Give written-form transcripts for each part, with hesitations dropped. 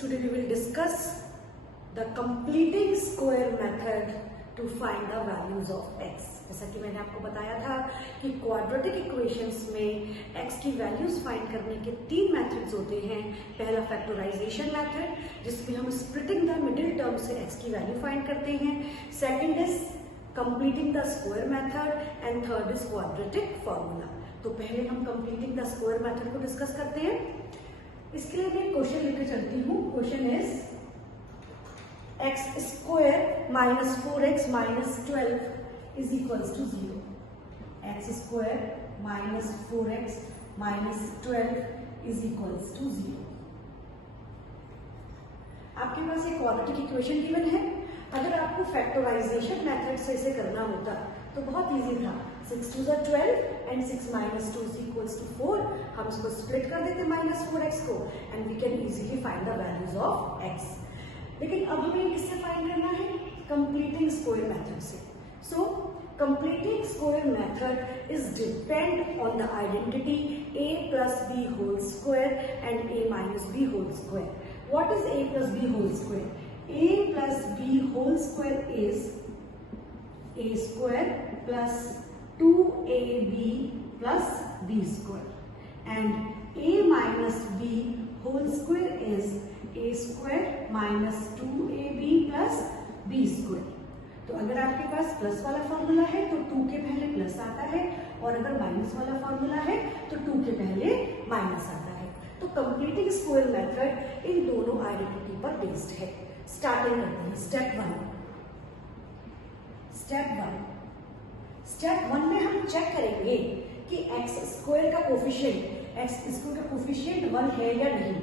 today we will discuss the completing square method to find the values of x. जैसा कि मैंने आपको बताया था कि क्वाड्रेटिक इक्वेशंस में x की वैल्यूज फाइंड करने के तीन मेथड्स होते हैं। पहला फैक्टराइजेशन मेथड जिसमें हम स्प्लिटिंग द मिडिल टर्म से x की वैल्यू फाइंड करते हैं। Second is completing the square method and third is quadratic formula. तो पहले हम कंप्लीटिंग द स्क्वायर मेथड को डिस्कस करते हैं। इसके लिए मैं क्वेश्चन लेकर चलती हूँ। Question is x square minus 4x minus 12 is equals to 0। x square minus 4x minus 12 is equals to 0। आपके पास एक क्वाड्रेटिक इक्वेशन गिवन है। अगर आपको फैक्टराइजेशन मेथड से इसे करना होता तो बहुत इजी था। 6 two 12 and 6 minus 2 is equals to 4। हम इसको स्प्लिट कर देते माइनस 4x को and we can easily find the values of x। लेकिन अब हमें किससे फाइंड करना है? कंप्लीटिंग स्क्वायर मेथड से। So completing square method is depend on the identity a plus b whole square and a minus b whole square. What is a plus b whole square? a plus b whole square is a square plus 2ab plus b square and a minus b whole square is a square minus 2ab plus b square. तो अगर आपके पास plus वाला formula है तो 2 के पहले plus आता है और अगर माइनस वाला फॉर्मूला है तो 2 के पहले माइनस आता है। तो कंप्लीटिंग स्क्वायर मेथड इन दोनों आइडेंटिटी पर बेस्ड है। स्टार्टिंग करते हैं स्टेप 1 में हम चेक करेंगे कि x स्क्वायर का कोफिशिएंट 1 है या नहीं।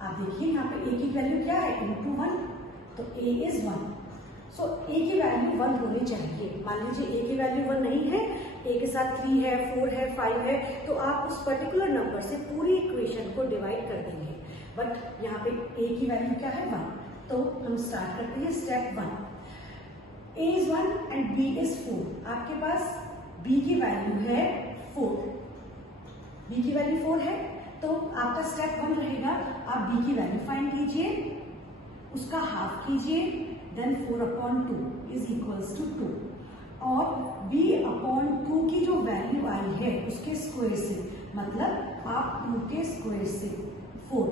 आप देखिए यहाँ पे a की वैल्यू क्या है? इनटू 1, तो a इज 1। सो a की वैल्यू 1 होनी चाहिए। मान लीजिए a की वैल्यू 1 नहीं है, a के साथ 3 है, 4 है, 5 है, तो आप उस पर्टिकुलर नंबर से पूरी इक्वेशन को डिवाइड कर देंगे। बट यहाँ पे a की वैल्यू क्या है? 1। तो हम स्टार्ट करते हैं step 1। a is 1 and b is 4। आपके पास b की वैल्यू है 4। b की वैल्यू 4 है तो आपका स्टेप 1 रहेगा, आप b की वैल्यू फाइंड कीजिए, उसका हाफ कीजिए, देन 4/2 इज इक्वल्स टू 2 और b/2 की जो वैल्यू आई है उसके स्क्वायर से, मतलब आप 2 के स्क्वायर से 4।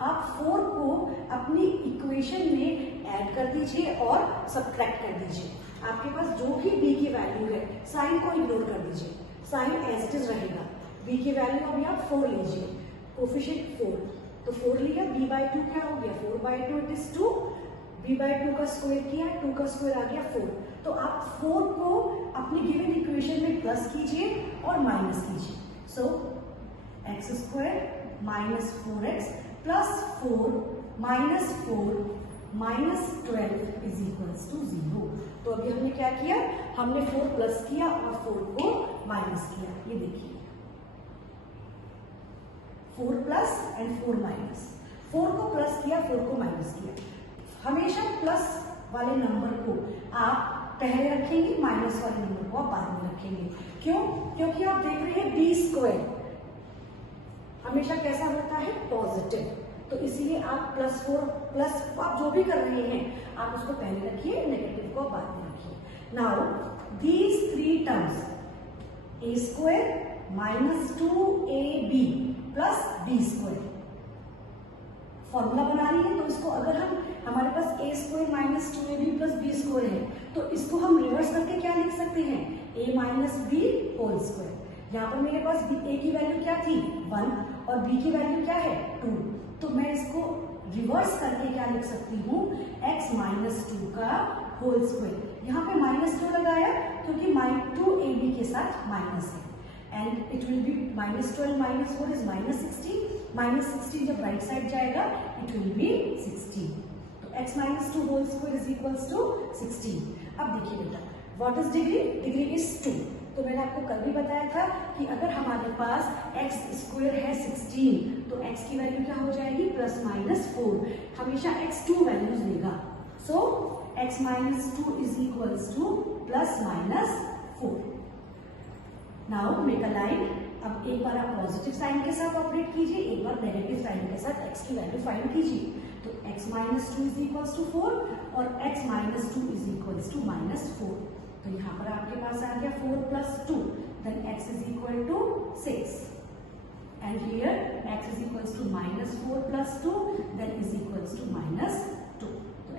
आप 4 को अपनी इक्वेशन में ऐड कर दीजिए और सब्ट्रैक्ट कर दीजिए। आपके पास जो भी b की वैल्यू है साइन को इग्नोर कर दीजिए, साइन एज इट इज रहेगा। b की वैल्यू अभी आप 4 लीजिए, कोफिशिएंट 4, तो 4 लिया, b/2 क्या हो गया? 4/2 इट इज 2। b/2 का स्क्वायर किया, 2 का स्क्वायर आ गया 4। तो आप 4 को अपनी गिवन इक्वेशन में प्लस कीजिए और माइनस कीजिए। So x square minus 4x plus 4 minus 4 minus 12 is equals to 0। तो अभी हमने क्या किया? हमने 4 प्लस किया और 4 को माइनस किया। ये देखिए 4 प्लस एंड 4 माइनस। 4 को प्लस किया, 4 को माइनस किया। हमेशा प्लस वाले नंबर को आप पहले रखेंगे, माइनस वाले नंबर को आप बाद में रखेंगे। क्यों? क्योंकि आप देख रहे हैं b स्क्वायर हमेशा कैसा होता है? पॉजिटिव। तो इसीलिए आप +4 प्लस आप जो भी कर रहे हैं आप उसको पहले रखिए, नेगेटिव को बाद में रखिए। Now these 3 terms a square minus 2ab plus b square formula बना रही है। तो इसको अगर हमारे पास a square minus 2ab plus b square है तो इसको हम रिवर्स करके क्या लिख सकते हैं? a minus b whole square. यहाँ पर मेरे पास a की वैल्यू क्या थी? 1 और b की वैल्यू क्या है? 2। तो मैं इसको रिवर्स करके क्या लिख सकती हूँ? x माइनस 2 का होल स्क्वायर। यहाँ पे माइनस 2 लगाया क्योंकि 2ab के साथ माइनस है and it will be minus 12 minus 4 is minus 16। Minus 16 जब राइट साइड जाएगा इट विल बी 16। तो x minus 2 whole square is equals to 16। अब देखिए बेटा, what is degree? Degree is 2। तो मैंने आपको कल भी बताया था कि अगर हमारे पास x स्क्वायर है 16 तो x की वैल्यू क्या हो जाएगी? Plus minus 4। हमेशा x 2 वैल्यूज लेगा। सो x minus 2 is equals to plus minus 4। Now make a line. अब एक बार आप पॉजिटिव साइन के साथ ऑपरेट कीजिए, एक बार नेगेटिव साइन के साथ x की वैल्यू फाइंड कीजिए। तो x minus two is equals to 4 और x minus two is equals to -4। तो यहाँ पर आपके पास आ गया 4 plus 2, then x is equal to 6 and here x is equals to -4 plus 2 then is equals to -2। तो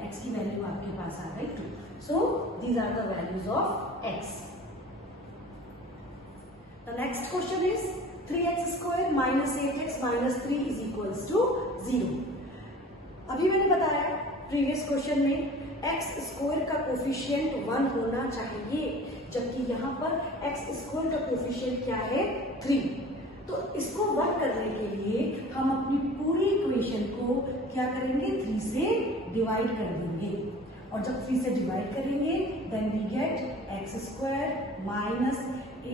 x की वैल्यू आपके पास आ गई 2। So these are the values of x। The next question is 3x square minus 8x minus 3 is equals to 0। अभी मैंने बताया previous question में x स्क्वायर का कोफिशिएंट 1 होना चाहिए, जबकि यहाँ पर x स्क्वायर का कोफिशिएंट क्या है 3। तो इसको 1 करने के लिए हम अपनी पूरी इक्वेशन को क्या करेंगे 3 से डिवाइड कर देंगे, और जब 3 से डिवाइड करेंगे then we get x square minus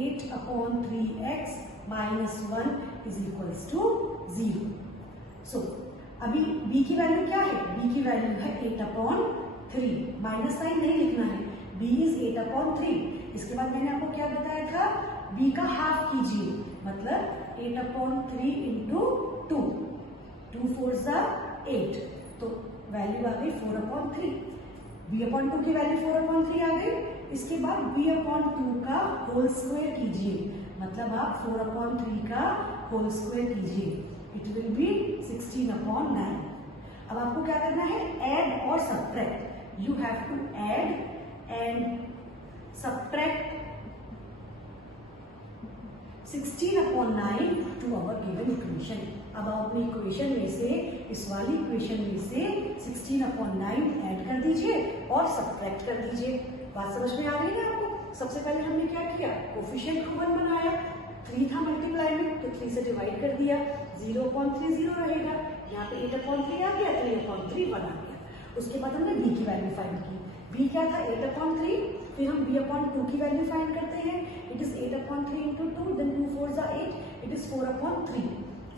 8 upon 3x minus 1 is equals to 0। So अभी b की वैल्यू क्या है, b की वैल्यू है 8 अपॉन 3, माइनस साइन नहीं लिखना है, b इज 8 अपॉन 3। इसके बाद मैंने आपको क्या बताया था, b का हाफ कीजिए, मतलब 8 अपॉन 3 इंटू 2, 2 4 ज़ा 8, तो वैल्यू आ गई 4 अपॉन 3। b अपॉन 2 की वैल्यू 4 अपॉन 3 आ गई। इसके बाद b अपॉन 2 का होल स्क्वायर कीजिए, मतलब आप 4 अपॉन 3 का होल स्क्वायर कीजिए, इट विल बी 16 अपॉन 9। अब आपको क्या करना है, ऐड और subtract. You have to add and subtract 16 upon 9 to our given equation. अब आप अपनी इक्वेशन में से, इस वाली इक्वेशन में से 16 अपॉन 9 ऐड कर दीजिए और सब्ट्रैक्ट कर दीजिए। बात समझ में आ रही है आपको। सबसे पहले हमने क्या किया, कोफिशिएंट को 1 बनाया, 3 था मल्टीप्लाई में तो 3 से डिवाइड कर दिया, 0 अपॉन 3 0 रहेगा, यहाँ पे 8 अपॉन 3 आ गया, 3 अपॉन 3 1 आ गया। उसके बाद हमने b की वैल्यू फाइंड की, b क्या था 8 अपॉन 3, फिर हम b अपॉन 2 की वैल्यू फाइंड करते हैं, it is 8 upon 3 into 2, then 2 4 ज़ा 8, इट इज 4 अपॉन 3।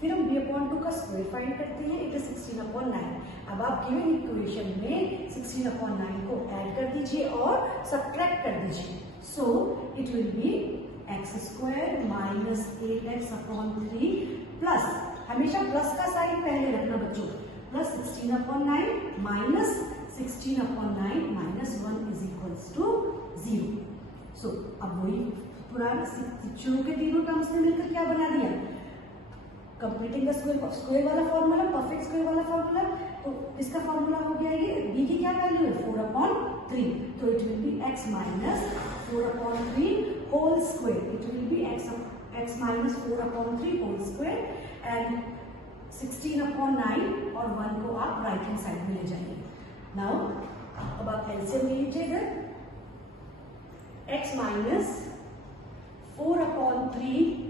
फिर हम b अपॉन 2 का स्क्वायर फाइंड करते हैं, इट इज 16 अपॉन 9। अब आप गिवन इक्वेशन में 16 अपॉन 9 को ऐड कर दीजिए और सब्ट्रैक्ट कर दीजिए। So it will be x square minus 8x upon 3 plus, हमेशा प्लस का साइन पहले रखना बच्चों, plus 16 upon 9 minus 16 upon 9 minus 1 is equals to 0। So अब वही पुराना शुरू के तीनों टर्म्स में मिलकर क्या बना दिया, कंप्लीटिंग द स्क्वायर वाला फॉर्मूला, परफेक्ट स्क्वायर वाला फॉर्मूला। तो इसका फॉर्मूला हो गया ये, b की क्या वैल्यू है 4 अपॉन 3, तो it will be x minus 4 upon 3 whole square, it will be x minus 4 upon 3 whole square and 16 upon 9 और 1 को आप राइट हैंड साइड में ले जाइए। नाउ अब आप एलसीएम ले लीजिएगा, x minus 4 upon 3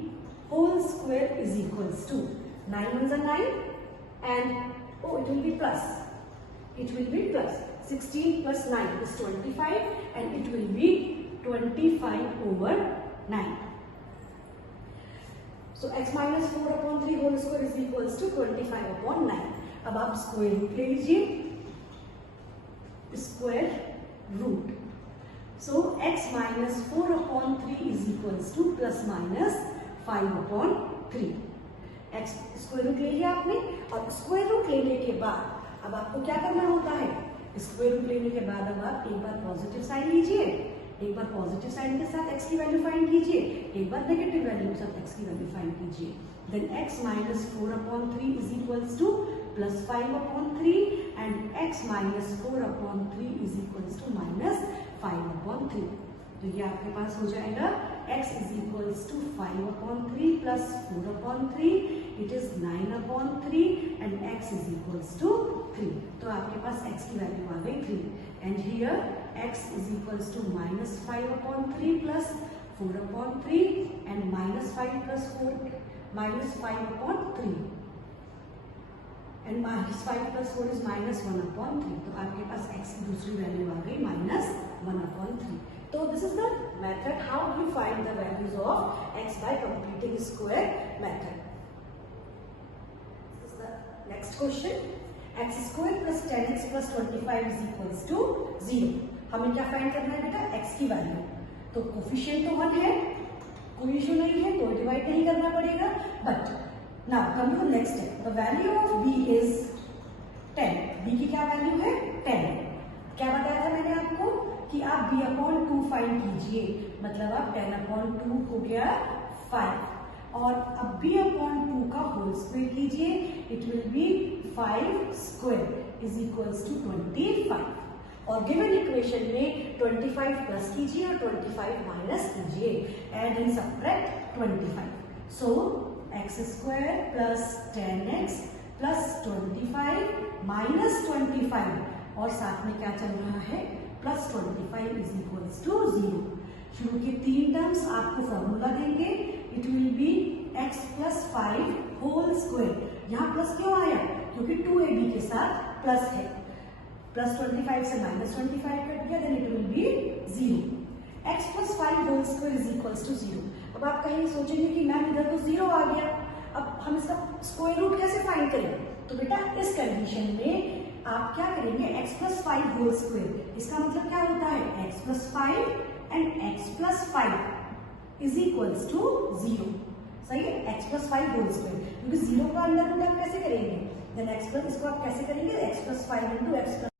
whole square is equals to 9 1 is 9 and it will be plus, it will be plus 16 plus 9 is 25 and it will be 25 over 9. So x minus 4 upon 3 whole square is equals to 25 upon 9. अब आप square root ले लीजिए, square root, so x minus 4 upon 3 is equals to plus minus 5 upon 3। X square root ले लिया आपने, और square root लेने के बाद अब आपको क्या करना होता है, स्क्वायर रूट लेने के बाद अब आप एक बार पॉजिटिव साइन लीजिए, एक बार पॉजिटिव साइन के साथ x की वैल्यू फाइंड कीजिए, एक बार नेगेटिव वैल्यू के साथ x की वैल्यू फाइंड कीजिए, then x minus 4 upon 3 is equals to plus 5 upon 3 and x minus 4 upon 3 is equals to minus 5 upon 3। तो ये आपके पास हो जाएगा x is equals to 5 upon 3 plus 4 upon 3, it is 9 upon 3 and x is equals to 3। तो आपके पास x की value आ गई 3 and here x is equals to minus 5 upon 3 plus 4 upon 3 and minus 5 plus 4 minus 5 upon 3 and minus 5 plus 4 is minus 1 upon 3। तो आपके पास x की दूसरी value आ गई minus 1 upon 3। So this is the method how you find the values of x by completing square method. This is the next question. X square plus 10x plus 25 is equals to 0. हमें क्या find करना है बेटा, x की value. तो coefficient तो 1 है, कोई इशू नहीं है, तो डिवाइड नहीं करना पड़ेगा। But now come to next step, the value of b is 10 b की क्या वैल्यू है 10। क्या बताया था मैंने आपको कि आप b/2 फाइंड कीजिए, मतलब आप 10/2 हो गया 5, और अब b/2 का होल स्क्वायर कीजिए, it will be 5 square is equals to 25, और गिवन इक्वेशन में 25 प्लस कीजिए और 25 माइनस कीजिए, add and subtract 25, so x square plus 10x plus 25 minus 25, और साथ में क्या चल रहा है प्लस 25 इज इक्वल्स टू 0। शुरू के 3 टर्म्स आपको फॉर्मूला देंगे, it will be x plus 5 whole square. यहाँ प्लस क्यों आया, क्योंकि 2ab के साथ प्लस है, प्लस 25 से माइनस 25 कट गया, then it will be 0। x plus 5 whole square is equals to 0। अब आप कहीं सोचेंगे कि मैम इधर तो 0 आ गया, अब हम इसका स्क्वायर रूट कैसे फाइंड करें, तो बेटा इस कंडीशन में आप क्या करेंगे, x प्लस 5 होल स्क्वायर, इसका मतलब क्या होता है x plus 5 and x plus 5 is equals to 0। सही है, x प्लस 5 होल स्क्वायर, क्योंकि 0 का अंडर रूट आप कैसे करेंगे, देन x प्लस, इसको आप कैसे करेंगे x plus 5 into x plus